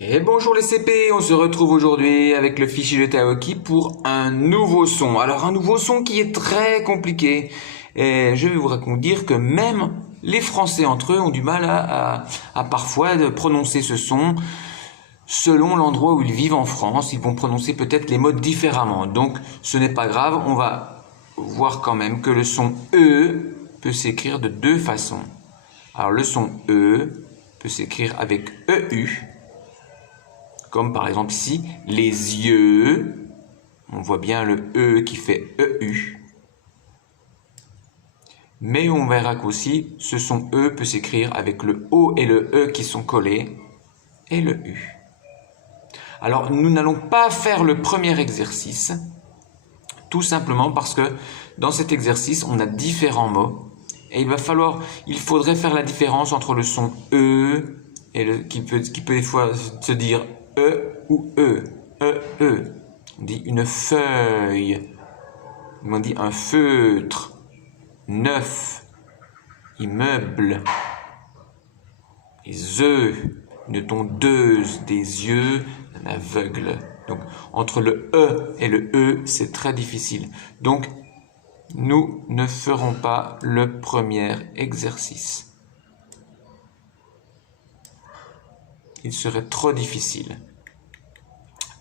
Et bonjour les CP, on se retrouve aujourd'hui avec le fichier de Taoki pour un nouveau son. Alors un nouveau son qui est très compliqué. Et je vais vous dire que même les Français entre eux ont du mal à parfois de prononcer ce son. Selon l'endroit où ils vivent en France, ils vont prononcer peut-être les mots différemment. Donc ce n'est pas grave, on va voir quand même que le son E peut s'écrire de deux façons. Alors le son E peut s'écrire avec EU. Comme par exemple ici, les yeux, on voit bien le E qui fait EU. Mais on verra qu'aussi, ce son E peut s'écrire avec le O et le E qui sont collés, et le U. Alors, nous n'allons pas faire le premier exercice, tout simplement parce que dans cet exercice, on a différents mots, et il faudrait faire la différence entre le son E, et qui peut des fois se dire E ou E. E. On dit une feuille. On dit un feutre. Neuf. Immeuble. Les œufs. Une tondeuse. Des yeux. Un aveugle. Donc, entre le E et le E, c'est très difficile. Donc, nous ne ferons pas le premier exercice. Il serait trop difficile.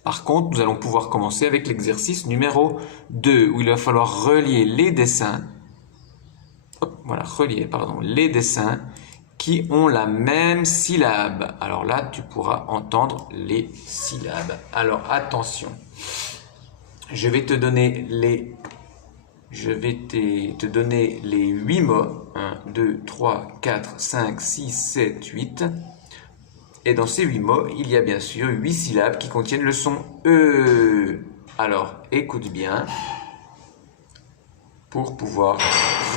Par contre, nous allons pouvoir commencer avec l'exercice numéro 2, où il va falloir relier les dessins, les dessins qui ont la même syllabe. Alors là, tu pourras entendre les syllabes. Alors attention, je vais te donner les 8 mots. 1, 2, 3, 4, 5, 6, 7, 8. Et dans ces 8 mots, il y a bien sûr 8 syllabes qui contiennent le son E. Alors, écoute bien pour pouvoir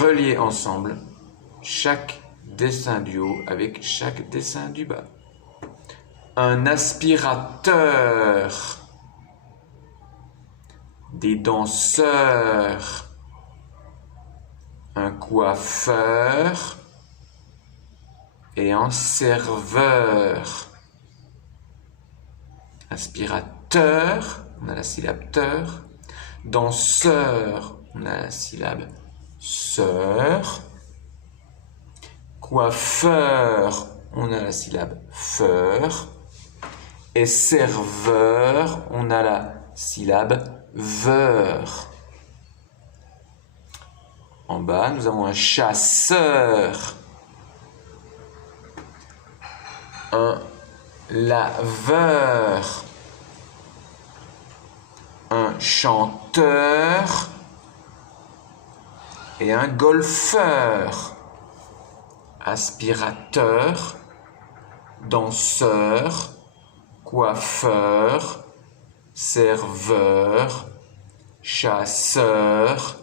relier ensemble chaque dessin du haut avec chaque dessin du bas. Un aspirateur. Des danseurs. Un coiffeur. Et un serveur. Aspirateur, on a la syllabe teur. Danseur, on a la syllabe seur. Coiffeur, on a la syllabe feur. Et serveur, on a la syllabe veur. En bas, nous avons un chasseur. Un laveur, un chanteur et un golfeur. Aspirateur, danseur, coiffeur, serveur, chasseur,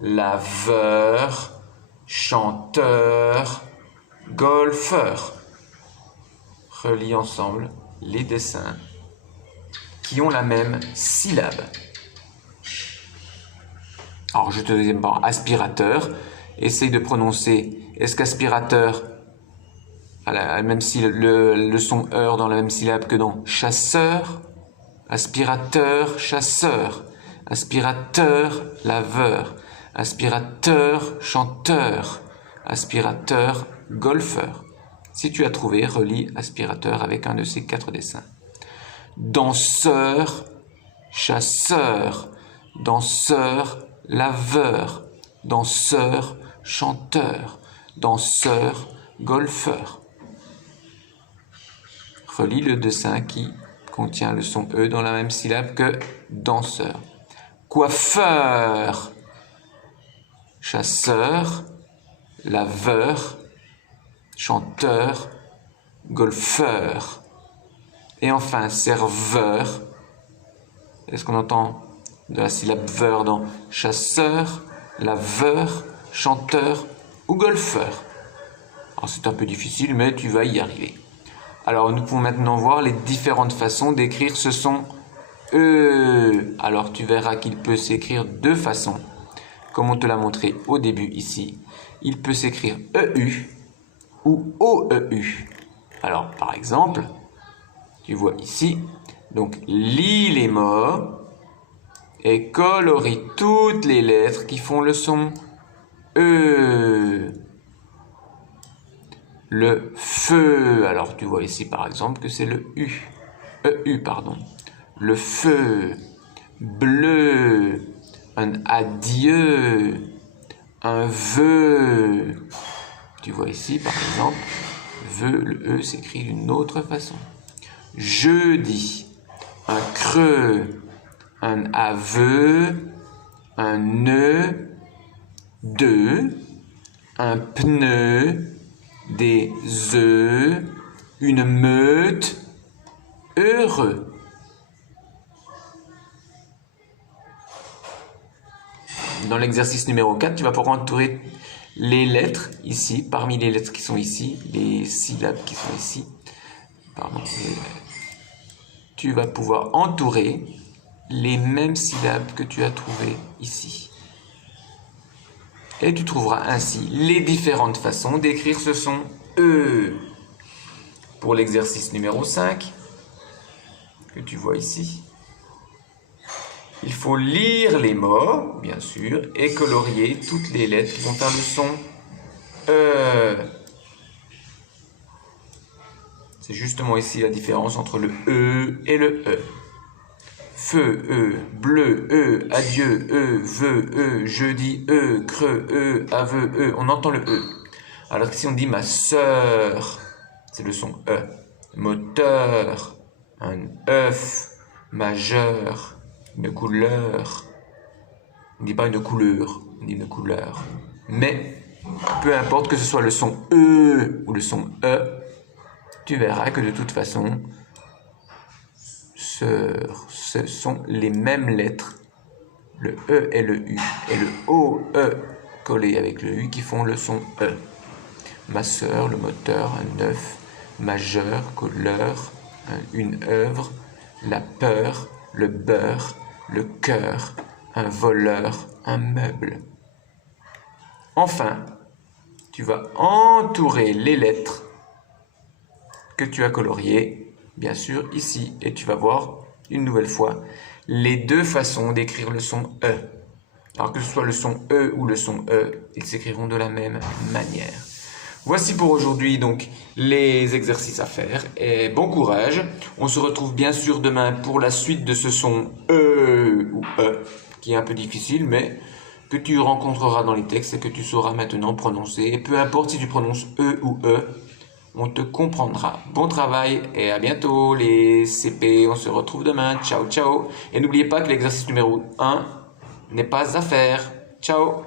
laveur, chanteur, golfeur. Relie ensemble les dessins qui ont la même syllabe. Alors, je te dis d'abord aspirateur. Essaye de prononcer. Est-ce qu'aspirateur a la même syllabe, le son heure dans la même syllabe que dans chasseur? Aspirateur, chasseur. Aspirateur, laveur. Aspirateur, chanteur. Aspirateur, golfeur. Si tu as trouvé, relis aspirateur avec un de ces 4 dessins. Danseur, chasseur, danseur, laveur, danseur, chanteur, danseur, golfeur. Relis le dessin qui contient le son E dans la même syllabe que danseur. Coiffeur, chasseur, laveur, chanteur, golfeur. Et enfin, serveur. Est-ce qu'on entend de la syllabe veur dans chasseur, laveur, chanteur ou golfeur? Alors c'est un peu difficile, mais tu vas y arriver. Alors nous pouvons maintenant voir les différentes façons d'écrire ce son E. Alors tu verras qu'il peut s'écrire de deux façons, comme on te l'a montré au début ici. Il peut s'écrire EU ou OEU. Alors, par exemple, Tu vois ici. Donc, lis les mots et colorie toutes les lettres qui font le son E. Le feu. Alors, tu vois ici, par exemple, que c'est le U. EU, pardon. Le feu. Bleu. Un adieu. Un vœu. Tu vois ici, par exemple, vœu, le E s'écrit d'une autre façon. Jeudi. Un creux. Un aveu. Un nœud. Deux. Un pneu. Des œufs. Une meute. Heureux. Dans l'exercice numéro 4, tu vas pouvoir entourer les lettres ici, parmi les lettres qui sont ici, les syllabes qui sont ici. Pardon. Tu vas pouvoir entourer les mêmes syllabes que tu as trouvées ici. Et tu trouveras ainsi les différentes façons d'écrire ce son E. Pour l'exercice numéro 5, que tu vois ici, il faut lire les mots, bien sûr, et colorier toutes les lettres qui vont faire le son E. C'est justement ici la différence entre le E et le E. Feu, E, bleu, E, adieu, E, vœu, E, jeudi, E, creux, E, aveu, E. On entend le E. Alors que si on dit ma sœur, c'est le son E. Moteur, un œuf, majeur, une couleur. On ne dit pas une couleur, on dit une couleur. Mais, peu importe que ce soit le son E ou le son E, tu verras que de toute façon, ce sont les mêmes lettres, le E et le U, et le O-E collé avec le U qui font le son E. Ma sœur, le moteur, un œuf, majeur, couleur, une œuvre, la peur, le beurre, le cœur, un voleur, un meuble. Enfin, tu vas entourer les lettres que tu as coloriées, bien sûr, ici, et tu vas voir une nouvelle fois les deux façons d'écrire le son E. Alors que ce soit le son E ou le son E, ils s'écriront de la même manière. Voici pour aujourd'hui donc les exercices à faire et bon courage. On se retrouve bien sûr demain pour la suite de ce son E ou E qui est un peu difficile mais que tu rencontreras dans les textes et que tu sauras maintenant prononcer. Et peu importe si tu prononces E ou E, on te comprendra. Bon travail et à bientôt les CP. On se retrouve demain. Ciao, ciao. Et n'oubliez pas que l'exercice numéro 1 n'est pas à faire. Ciao.